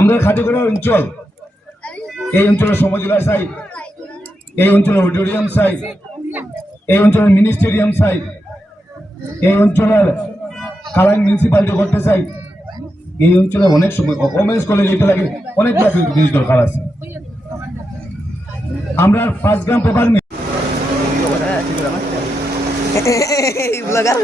আমরা খাটিগড়া অঞ্চল, এই অঞ্চলের সমজলা সাইড, এই অঞ্চলের অডিটোরিয়াম সাইড, এই অঞ্চলের মিনি স্টেডিয়াম সাইড, এই অঞ্চলের কালাইন মিউনিসিপালিটি করতে চাই। এই অঞ্চলে অনেক সময় ওমেন্স কলেজ এটা লাগে, অনেক জিনিস দরকার আছে। আমরা 5 গ্রাম পেপার ব্লগার